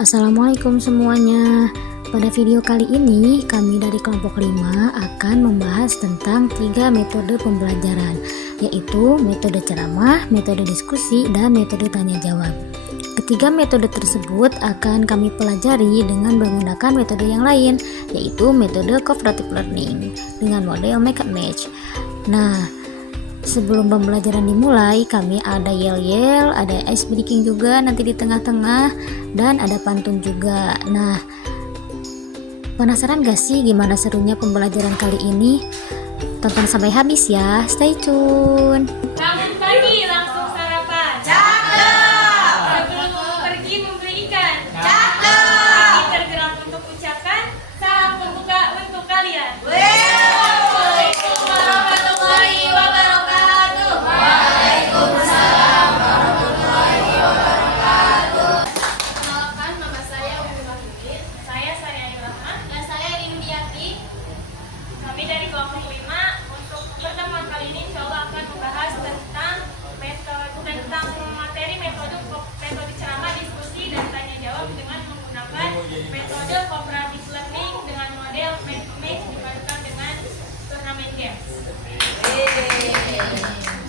assalamualaikum semuanya. Pada video kali ini, kami dari kelompok 5 akan membahas tentang 3 metode pembelajaran, yaitu metode ceramah, metode diskusi, dan metode tanya jawab. Ketiga metode tersebut akan kami pelajari dengan menggunakan metode yang lain, yaitu metode cooperative learning dengan model make up match. Nah, sebelum pembelajaran dimulai, kami ada yel-yel, ada ice breaking juga nanti di tengah-tengah, dan ada pantun juga. Nah, penasaran gak sih gimana serunya pembelajaran kali ini? Tonton sampai habis ya, stay tune. Bangun pagi langsung sarapan. Cakep. Sebelum pergi membeli ikan. Cakep. Kaki tergerak untuk ucapkan salam pembuka untuk kalian. Waalaikumsalam warahmatullahi wabarakatuh. Waalaikumsalam warahmatullahi wabarakatuh. Perkenalkan, nama saya Umi Wahyudin Saya Sariani Rahma. dan saya Rindiati. Kami dari kelompok 5. Untuk pertemuan kali ini insya Allah akan membahas tentang materi metode ceramah, diskusi, dan tanya jawab dengan menggunakan metode cooperative learning dengan model match dipadukan dengan turnamen games.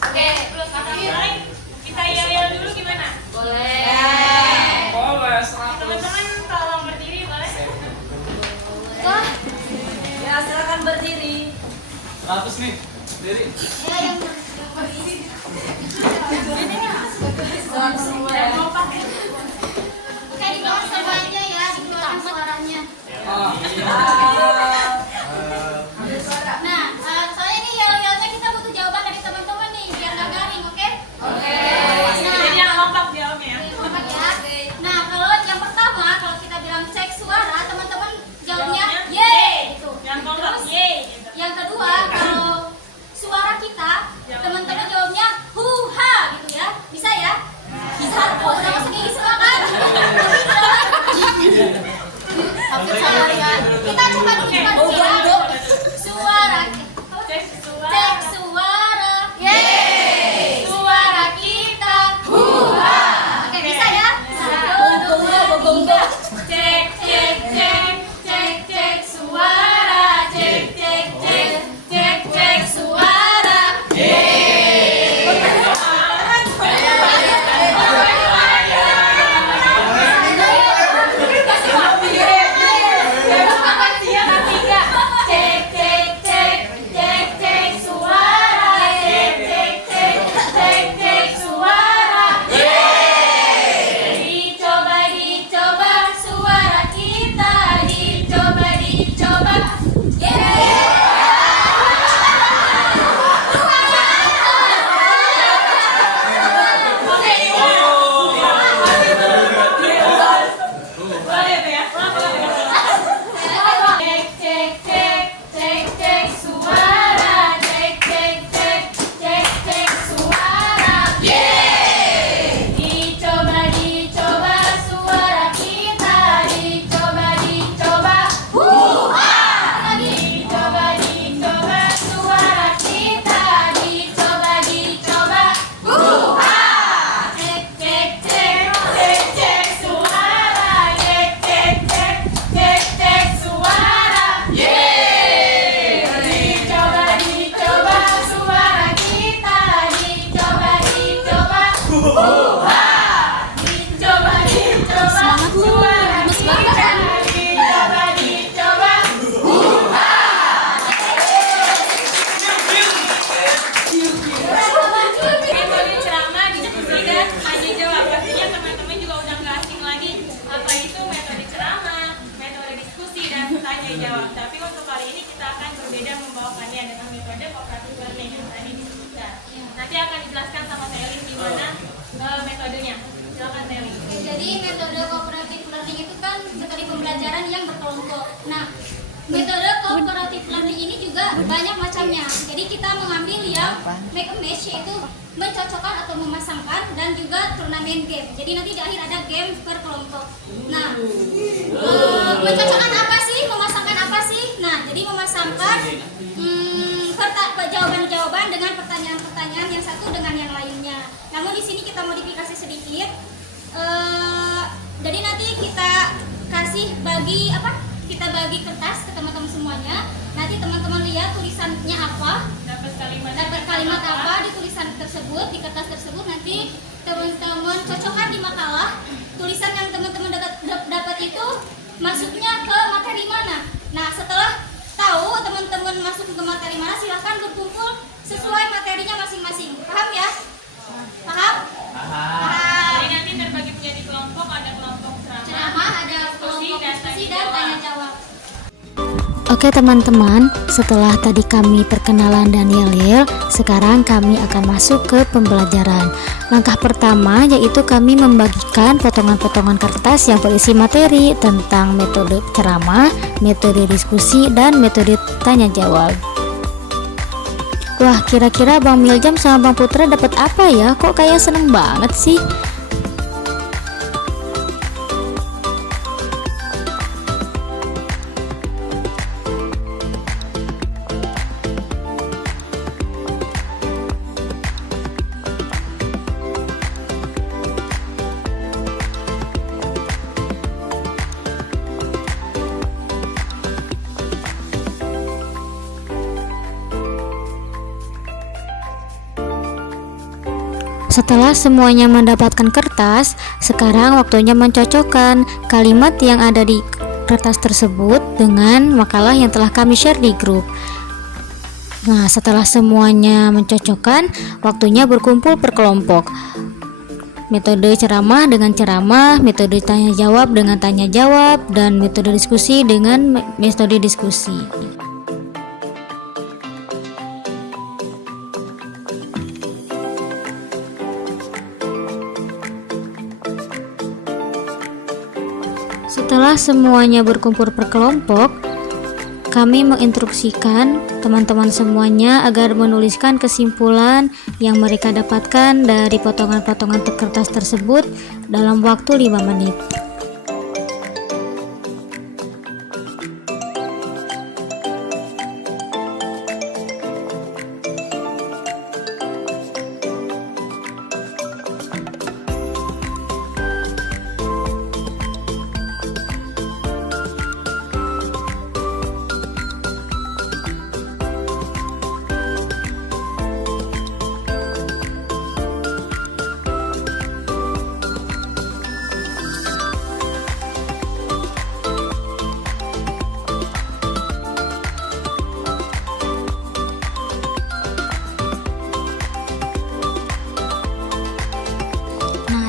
Oke, Sebelum kita mulai, kita yel-yel dulu gimana? boleh. Teman-teman tolong berdiri boleh? Ya, silakan berdiri. 100 nih, diri. Kayak di bawah sama aja ya, dikeluarkan suaranya. Nah, soalnya ini yel-yelnya kita butuh jawaban dari teman-teman nih, biar nggak garing, oke? Jadi yang kompak jawabnya ya. Kompak ya. Nah, kalau yang pertama, kalau kita bilang cek suara, teman-teman jawabnya ye, gitu. Yang kompak Terus, ye gitu. yang kedua, kalau suara kita, teman-teman jawabnya hu-ha gitu ya. Bisa ya? Bisa. Oh, udah masuk gigi semua kan? Kita coba dulu ya. Suara. Cek Cek suara. suara. Yeay. Suara kita. Hu-ha. Oke, bisa ya? Satu, dua, tiga. Cek, cek, cek. Cek, cek suara. Cek, cek, cek. Cek, cek suara. Cek, cek, cek. Cek, cek suara. Cek, cek, cek. Cek, cek suara. Dicoba, dicoba suara kita. Dicoba, dicoba. Boleh tuh ya. Cek, cek, cek. Cek, cek suara. Cek, cek, cek. Cek, cek suara. Dicoba, dicoba suara kita. Dicoba, dicoba. Dicoba, dicoba suara kita. Dicoba, dicoba. Cek, cek, cek. Cek, cek suara. Cek, cek, cek. Cek, cek suara. Dicoba, dicoba suara kita. Dicoba, dicoba. Dicoba, dicoba suara kita. Dicoba, dicoba. Metode ceramah, diskusi, dan tanya jawab. Pastinya teman-teman juga udah nggak asing lagi apa itu metode ceramah, metode diskusi, dan tanya jawab. Tapi untuk kali ini kita akan berbeda membawakannya dengan metode cooperative learning yang tadi disebutkan. Nanti akan dijelaskan sama Telin gimana metodenya. Silakan Telin. Jadi metode cooperative learning itu kan metode pembelajaran yang berkelompok. Nah, metode cooperative learning ini juga banyak macamnya. Jadi kita mengambil yang make a match, yaitu mencocokkan atau memasangkan, dan juga turnamen game. Jadi nanti di akhir ada game per kelompok. Nah, mencocokkan apa sih? Memasangkan apa sih? Nah, jadi memasangkan jawaban-jawaban dengan pertanyaan-pertanyaan yang satu dengan yang lainnya. Namun di sini kita modifikasi sedikit. Jadi nanti kita kita bagi kertas ke teman-teman semuanya. Nanti teman-teman lihat tulisannya apa, Dapat kalimat apa di tulisan tersebut, di kertas tersebut. Nanti teman-teman cocokkan di makalah. Tulisan yang teman-teman dapat itu masuknya ke materi mana. Nah, setelah tahu teman-teman masuk ke materi mana, silahkan berkumpul sesuai materinya masing-masing. Paham ya? Paham? Jadi nanti terbagi menjadi kelompok, ada kelompok Ceramah, ada kelompok diskusi dan tanya jawab. Oke teman-teman, setelah tadi kami perkenalan dan yel-yel, sekarang kami akan masuk ke pembelajaran. Langkah pertama yaitu kami membagikan potongan-potongan kertas yang berisi materi tentang metode ceramah, metode diskusi, dan metode tanya jawab. Wah, kira-kira Bang Miljam sama Bang Putra dapat apa ya? Kok kayak seneng banget sih? Setelah semuanya mendapatkan kertas, sekarang waktunya mencocokkan kalimat yang ada di kertas tersebut dengan makalah yang telah kami share di grup. Nah, setelah semuanya mencocokkan, waktunya berkumpul per kelompok. Metode ceramah dengan ceramah, metode tanya jawab dengan tanya jawab, dan metode diskusi dengan metode diskusi. Setelah semuanya berkumpul per kelompok, kami menginstruksikan teman-teman semuanya agar menuliskan kesimpulan yang mereka dapatkan dari potongan-potongan kertas tersebut dalam waktu 5 menit.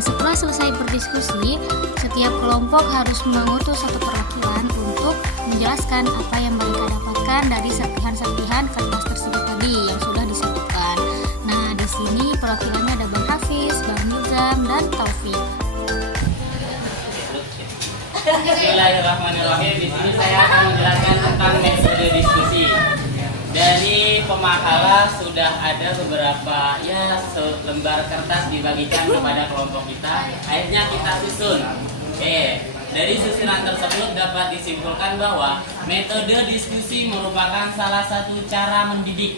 Setelah selesai berdiskusi, setiap kelompok harus mengutus satu perwakilan untuk menjelaskan apa yang mereka dapatkan dari serpihan-serpihan kertas tersebut tadi yang sudah disatukan. Nah, di sini perwakilannya ada Bang Hafiz, Bang Nizam, dan Taufik. Bismillahirrahmanirrahim. Di sini saya akan menjelaskan tentang metode diskusi. Dari pemakalah sudah ada beberapa selembar kertas dibagikan kepada kelompok kita. Akhirnya kita susun. Dari susunan tersebut dapat disimpulkan bahwa metode diskusi merupakan salah satu cara mendidik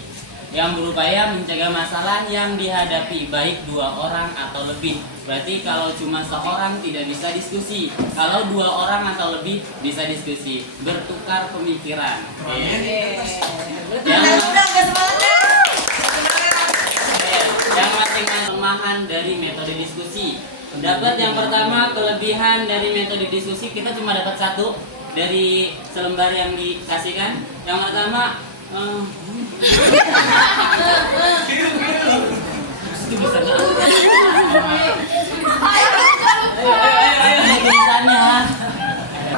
yang berupaya mencegah masalah yang dihadapi baik 2 orang atau lebih. Berarti kalau cuma seorang tidak bisa diskusi, kalau 2 orang atau lebih bisa diskusi, bertukar pemikiran. Yang masing-masing kelemahan dari metode diskusi. Dapat yang pertama, kelebihan dari metode diskusi, kita cuma dapat 1 dari selembar yang dikasihkan. Yang pertama, itu bisa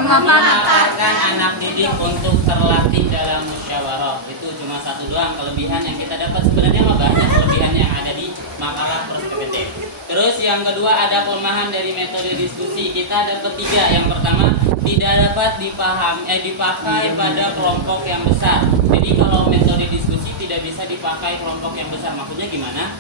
memaparkan anak didik untuk terlatih dalam musyawarah. Itu cuma 1 doang kelebihan yang kita dapat. Sebenarnya banyak kelebihan yang ada di makalah Pros PPT. Terus yang kedua, ada kelemahan dari metode diskusi. Kita dapat 3. Yang pertama, tidak dapat dipakai pada kelompok yang besar. Jadi kalau metode diskusi tidak bisa dipakai kelompok yang besar. Maksudnya gimana?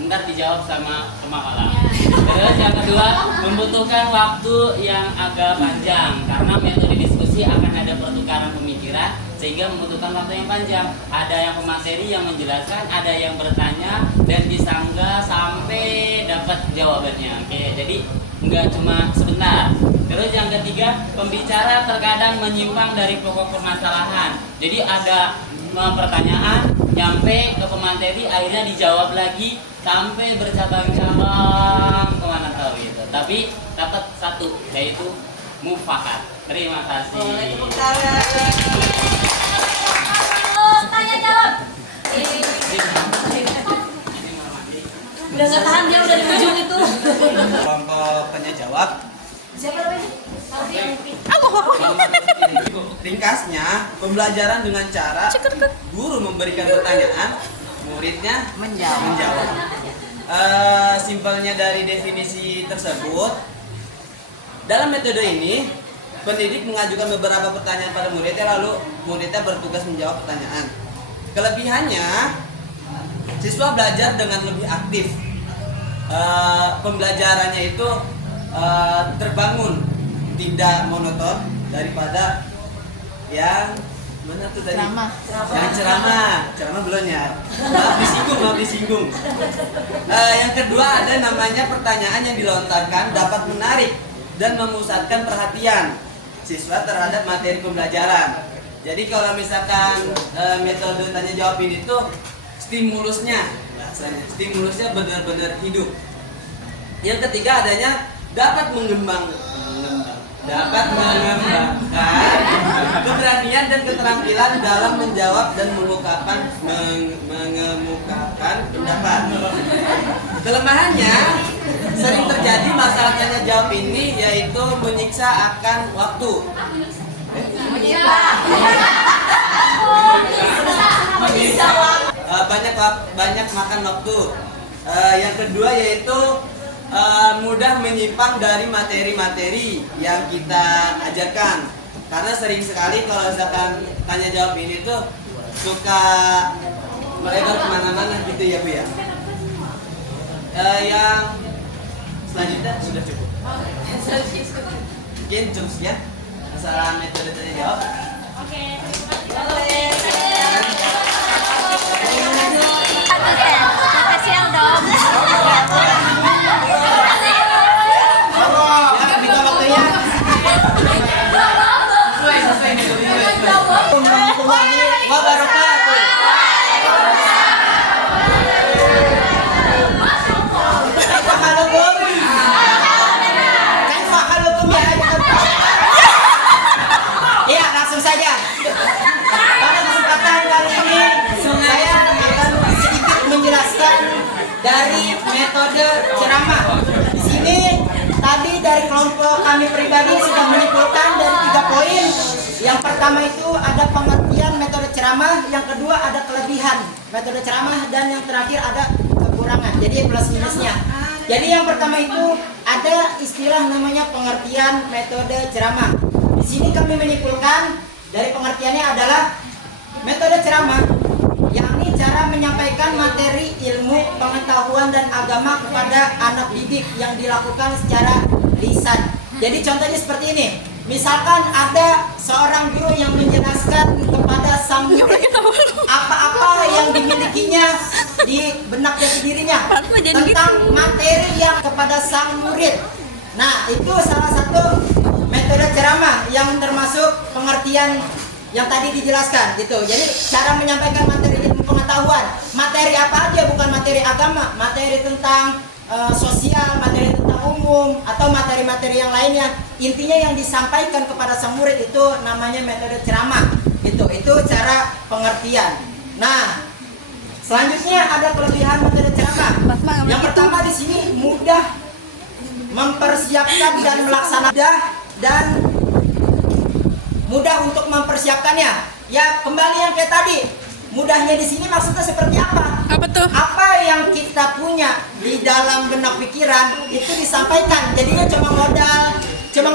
Ntar dijawab sama pemakalah. Terus yang kedua, membutuhkan waktu yang agak panjang karena metode diskusi akan ada pertukaran pemikiran sehingga membutuhkan waktu yang panjang. Ada yang pemateri yang menjelaskan, ada yang bertanya dan disanggah sampai dapat jawabannya. Jadi nggak cuma sebentar. Terus yang ketiga, pembicara terkadang menyimpang dari pokok permasalahan. Jadi ada pertanyaan, nyampe ke pemateri, akhirnya dijawab lagi sampai bercabang-cabang kemana tahu gitu. Tapi dapat satu, yaitu mufakat. Terima kasih. Tanya jawab. Udah nggak tahan dia udah di ujung itu. Kelompok tanya jawab. Siapa namanya? Ringkasnya, pembelajaran dengan cara guru memberikan pertanyaan, muridnya menjawab. Simpelnya dari definisi tersebut, dalam metode ini pendidik mengajukan beberapa pertanyaan pada muridnya, lalu muridnya bertugas menjawab pertanyaan. Kelebihannya, siswa belajar dengan lebih aktif. Pembelajarannya itu terbangun, tidak monoton daripada yang mana tuh tadi? Yang ceramah belum ya. Maaf disinggung. Yang kedua ada namanya pertanyaan yang dilontarkan dapat menarik dan memusatkan perhatian siswa terhadap materi pembelajaran. Jadi kalau misalkan metode tanya jawab ini tuh stimulusnya benar-benar hidup. Yang ketiga adanya dapat mengembangkan keberanian dan keterampilan dalam menjawab dan mengemukakan pendapat. Kelemahannya sering terjadi masalah tanya jawab ini, yaitu menyiksa akan waktu. Banyak makan waktu. Yang kedua yaitu mudah menyimpang dari materi-materi yang kita ajarkan, karena sering sekali kalau misalkan tanya jawab ini tuh suka melebar kemana-mana gitu ya Bu ya. Yang selanjutnya sudah cukup. Mungkin cukup sekian masalah metode tanya jawab. Oke, terima kasih. Spesial dong. Iya, langsung saja. Pada kesempatan kali ini saya akan sedikit menjelaskan dari metode ceramah. Di sini tadi dari kelompok kami pribadi sudah menyimpulkan dari 3 poin. Yang pertama itu ada pengertian metode ceramah, yang kedua ada kelebihan metode ceramah, dan yang terakhir ada kekurangan. Jadi plus minusnya. Jadi yang pertama itu ada istilah namanya pengertian metode ceramah. Di sini kami menyimpulkan dari pengertiannya adalah metode ceramah, yakni cara menyampaikan materi ilmu, pengetahuan dan agama kepada anak didik yang dilakukan secara lisan. Jadi contohnya seperti ini. Misalkan ada seorang guru yang menjelaskan kepada sang murid apa-apa yang dimilikinya di benak jati dirinya tentang materi yang kepada sang murid. Nah, itu salah satu metode ceramah yang termasuk pengertian yang tadi dijelaskan gitu. Jadi cara menyampaikan materi ilmu pengetahuan, materi apa aja, bukan materi agama, materi tentang sosial, materi tentang umum, atau materi-materi yang lainnya. Intinya yang disampaikan kepada sang murid itu namanya metode ceramah. Itu cara pengertian. Nah, selanjutnya ada kelebihan metode ceramah. Yang pertama di sini mudah mempersiapkan dan melaksanakan, dan mudah untuk mempersiapkannya. Ya, kembali yang kayak tadi. Mudahnya di sini maksudnya seperti apa? Apa tuh? Apa yang kita punya di dalam benak pikiran itu disampaikan. Jadinya cuma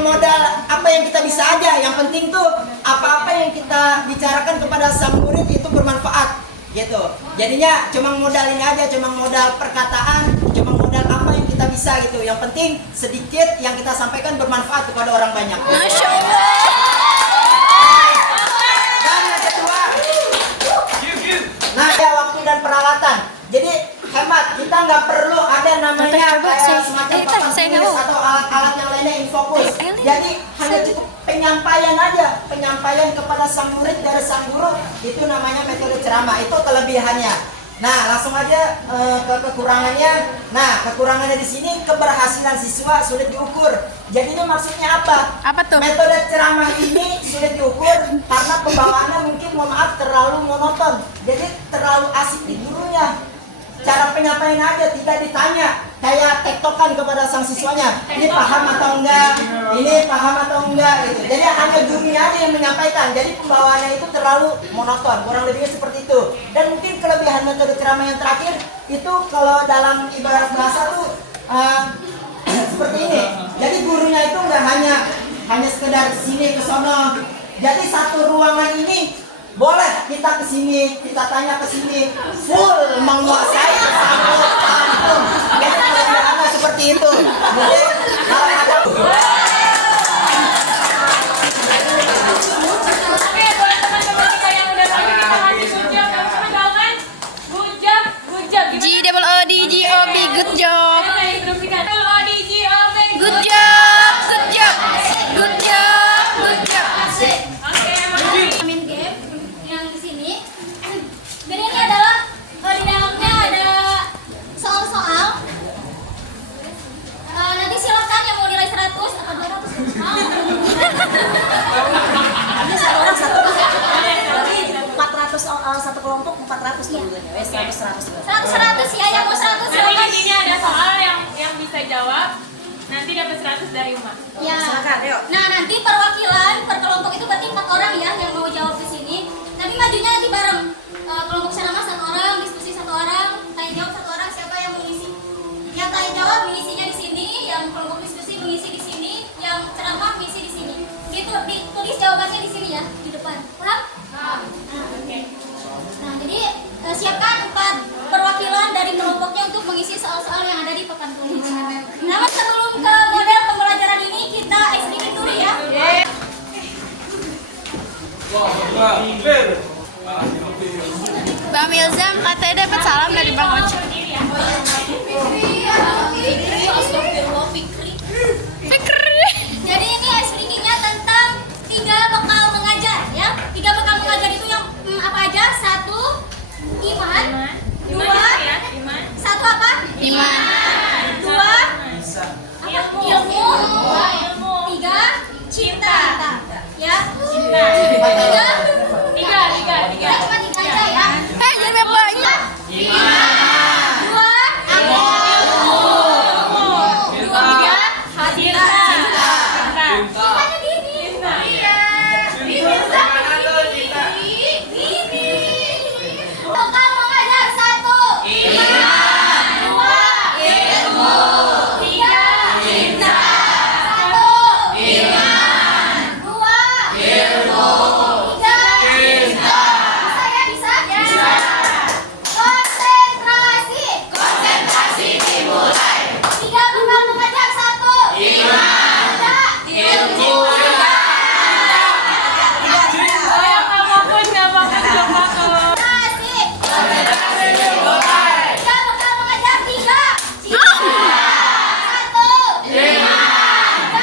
modal apa yang kita bisa aja. Yang penting tuh apa-apa yang kita bicarakan kepada sang murid itu bermanfaat gitu. Jadinya cuma modal ini aja, cuma modal perkataan, cuma modal apa yang kita bisa gitu. Yang penting sedikit yang kita sampaikan bermanfaat kepada orang banyak. Masya Allah. Dan yang kedua, nah, ada waktu dan peralatan. Jadi hemat, kita nggak perlu ada ada namanya coba kayak semacam papan saya tulis tahu. atau alat-alat yang lainnya infokus. Jadi hanya cukup penyampaian aja, penyampaian kepada sang murid dari sang guru, itu namanya metode ceramah. Itu kelebihannya. Nah, langsung aja ke kekurangannya. Nah, kekurangannya di sini keberhasilan siswa sulit diukur. Jadinya maksudnya apa? Apa tuh? Metode ceramah ini sulit diukur karena pembawaannya mungkin mohon maaf terlalu monoton. Jadi terlalu asik di gurunya. Cara penyampaian aja tidak ditanya, kayak tektokan kepada sang siswanya. Ini paham atau enggak? Ini paham atau enggak? Gitu. Jadi hanya gurunya aja yang menyampaikan. Jadi pembawaannya itu terlalu monoton. Kurang lebihnya seperti itu. Dan mungkin kelebihan metode ceramah yang terakhir itu kalau dalam ibarat bahasa tuh seperti ini. Jadi gurunya itu enggak hanya sekedar sini ke sono. Jadi satu ruangan ini boleh kita kesini, kita tanya ke sini, full menguasai satu kampung. Jadi kelebihannya seperti itu. Jadi kalau ada Oke, buat teman-teman kita yang udah tahu kita kasih good job. Teman-teman tahu kan? Good job, good job. G double O D G O B, good job. Ayo tadi instruksikan. ODGOB, Good job, good job, good job, good job. Oke, makasih. main game yang di sini. Dan ini adalah di dalamnya ada soal-soal. Nanti silakan yang mau nilai 100 atau 200 mau. Ini satu orang satu. Berarti 400 satu kelompok 400 tuh. Wes 100. 100 ya, yang mau 100 Nanti silakan. di sini ada soal yang bisa jawab. Nanti dapat 100 dari Uma. Ya. Silakan, yuk. Nah, nanti perwakilan per kelompok itu berarti 4 orang ya yang mau jawab di sini. Tapi majunya nanti bareng. Kelompok ceramah 1 orang, diskusi 1 orang, tanya jawab 1 orang, siapa yang mengisi? Yang tanya jawab mengisinya di sini, yang kelompok diskusi mengisi di sini, yang ceramah mengisi di sini. Gitu, ditulis jawabannya di sini ya, di depan. Paham? Nah, Oke. nah, jadi siapkan 4 perwakilan dari kelompoknya untuk mengisi soal-soal yang ada di pekan tulis. Namun sebelum ke model pembelajaran ini kita sedikit dulu ya. Bang Milzam katanya dapat salam dari Bang Oce. Fikri. Jadi ini SPG-nya tentang 3 bekal mengajar ya. 3 bekal mengajar itu yang apa aja? 1 iman, 2 ya? Iman. 1 apa? Iman. 2 apa? Ilmu. 3 cinta. Ya. Cinta. 3 Tiga. Kita cuma 3 aja ya. Jangan banyak. 2 ilmu. 3 cinta. Ada gini. Bekal mengajar 1 iman, 2 ilmu, 3 cinta. 1 iman, 2 ilmu, 3 cinta. Bisa ya, bisa. Konsentrasi. Konsentrasi dimulai. 3 bekal mengajar 1 iman, 2 ilmu, 3 Ayo nggak fokus. Asik. Konsentrasi dimulai. 3 bekal mengajar 3 cinta. 1 iman.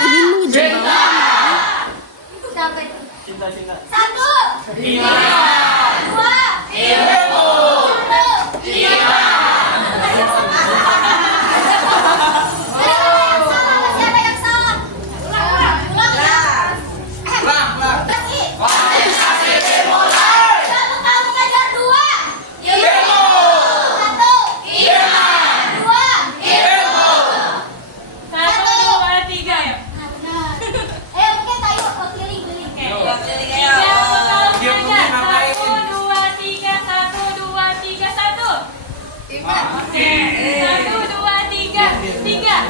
Ini lucu banget. Sampai Cinta. 1 iman, 2 ilmu, 1 iman. Masih ada yang salah. Ulang ya. Konsentrasi dimulai. 3 bekal mengajar 2 ilmu, 1 iman, 2 ilmu. 1, 2, 3 ya. Nah, benar. Mungkin tayo keliling. Oke. 3 bekal mengajar. 1, 2, 3. 1, 2, 3. 1. Oke. 1, 2, 3. 3.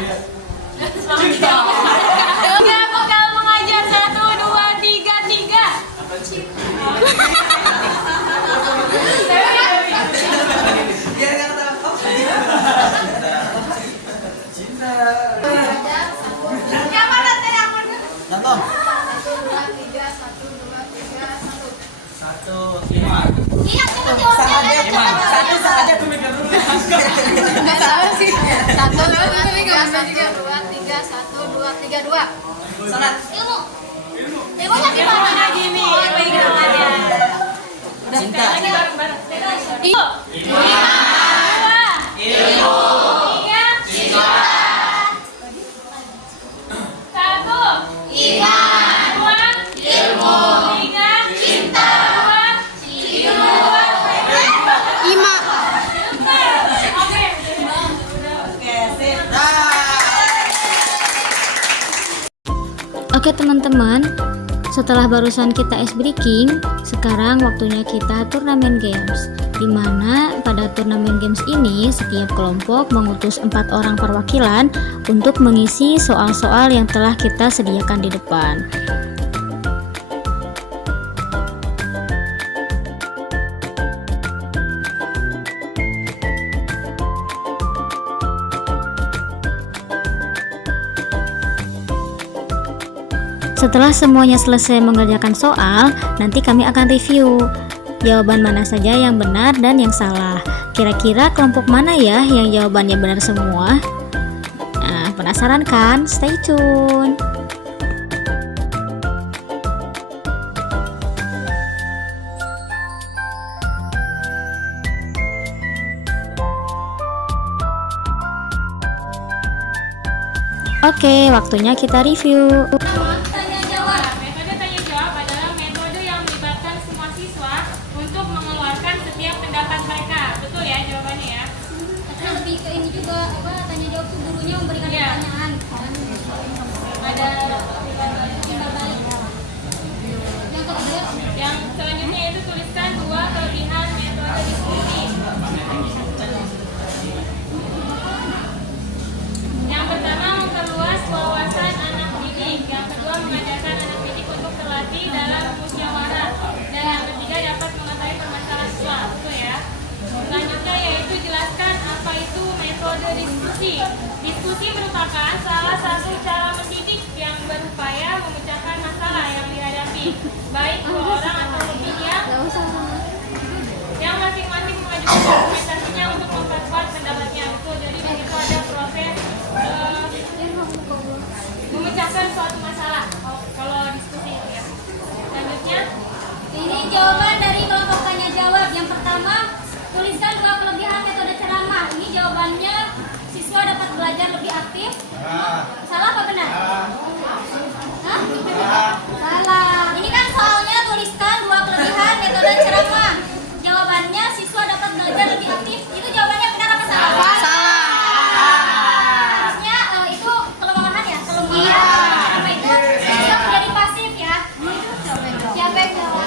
3 bekal mengajar. 1, 2, 3. 3. biar nggak ketawa. Yang mana tadi akunnya? Contoh. 1, 2, 3, 1. Iya, coba jawabnya. Satu saja dulu. mikir dulu. 1, 2, 3, 2. Salat. Ilmu. Ilmunya gimana? Gini, pegangannya. Cinta. Lagi bareng-bareng. Ilmu. Ilmu. Tiga. Cinta. 1. Iman. 2. Ilmu. 3. Cinta. 2. Ilmu. Ima. Oke. Oke teman-teman, setelah barusan kita ice breaking, sekarang waktunya kita turnamen games. Dimana pada turnamen games ini setiap kelompok mengutus 4 orang perwakilan untuk mengisi soal-soal yang telah kita sediakan di depan. Setelah semuanya selesai mengerjakan soal, nanti kami akan review jawaban mana saja yang benar dan yang salah. Kira-kira kelompok mana ya yang jawabannya benar semua? Nah, penasaran kan? Stay tune. Oke, waktunya kita review. Tanya jawab. Metode tanya jawab adalah metode yang melibatkan semua siswa untuk mengeluarkan setiap pendapat mereka. Betul ya jawabannya ya? Tapi lebih ke ini juga, tanya jawab tuh gurunya memberikan Iya. pertanyaan. Ada Timbal balik. Yang kedua, yang selanjutnya itu tuliskan 2 kelebihan metode diskusi. Yang pertama memperluas wawasan anak didik. Yang kedua mengajarkan anak didik untuk terlatih dalam musyawarah. Dan yang ketiga dapat mengetahui permasalahan siswa. Betul ya? Selanjutnya yaitu jelaskan apa itu metode diskusi. Diskusi merupakan salah satu cara mendidik yang berupaya memecahkan masalah yang dihadapi, baik 2 orang atau lebih yang masing-masing mengajukan argumentasinya untuk memperkuat pendapatnya. Betul. Jadi di situ ada proses memecahkan suatu masalah kalau diskusi itu ya. Selanjutnya ini jawaban dari kelompok tanya jawab. Yang pertama, tuliskan 2 kelebihan metode ceramah. Ini jawabannya siswa dapat belajar lebih aktif. Salah apa benar? Hah? Salah. Ini kan soalnya tuliskan 2 kelebihan metode ceramah. Jawabannya siswa dapat belajar lebih aktif. Itu jawabannya benar apa salah? Salah. Harusnya itu kelemahan ya? Kelemahan. Apa itu? Siswa menjadi pasif ya? Siapa yang jawab?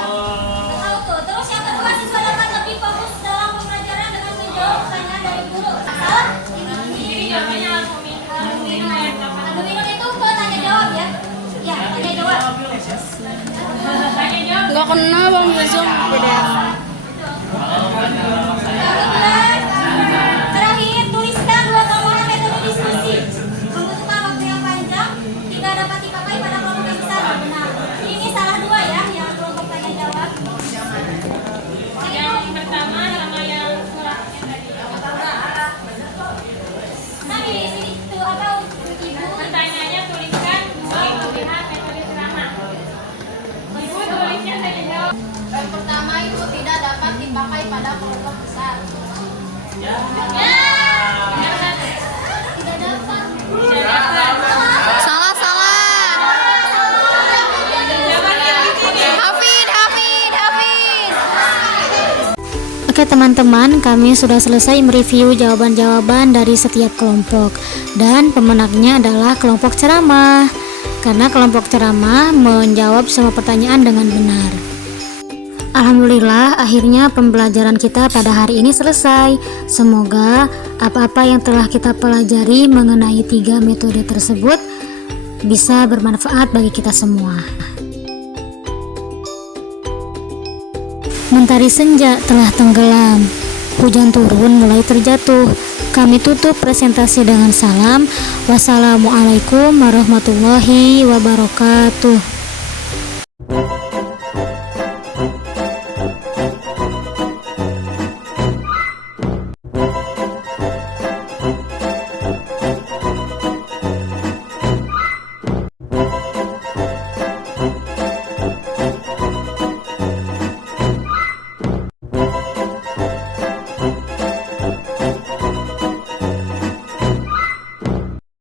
Tahu tuh. Terus yang kedua, siswa dapat lebih fokus dalam pembelajaran dengan menjawab pertanyaan dari guru. Salah? jadi jawabannya aluminium Aluminium itu ke tanya jawab ya? Ya, tanya jawab. tanya jawab. Gak kenal bang Zoom Terakhir, tuliskan 2 kelemahan metode diskusi. Membutuhkan waktu yang panjang, tidak dapat dipakai pada kelompok yang besar. Nah, ini salah 2 ya, yang kelompok tanya jawab. Yang pertama sama yang suratnya tadi. Nah, di sini tuh apa ibu? Pertanyaannya tuliskan 2 kelebihan metode ceramah. Ibu tulisnya tanya jawab. Yang pertama itu tidak dapat dipakai pada kelompok besar. Ya. Benar kan? Tidak dapat. Salah. Jawabannya di sini. Hafid. Oke teman-teman, kami sudah selesai mereview jawaban-jawaban dari setiap kelompok. Dan pemenangnya adalah kelompok ceramah. Karena kelompok ceramah menjawab semua pertanyaan dengan benar. Alhamdulillah, akhirnya pembelajaran kita pada hari ini selesai. Semoga apa-apa yang telah kita pelajari mengenai 3 metode tersebut bisa bermanfaat bagi kita semua. Mentari senja telah tenggelam, hujan turun mulai terjatuh. Kami tutup presentasi dengan salam. Wassalamualaikum warahmatullahi wabarakatuh.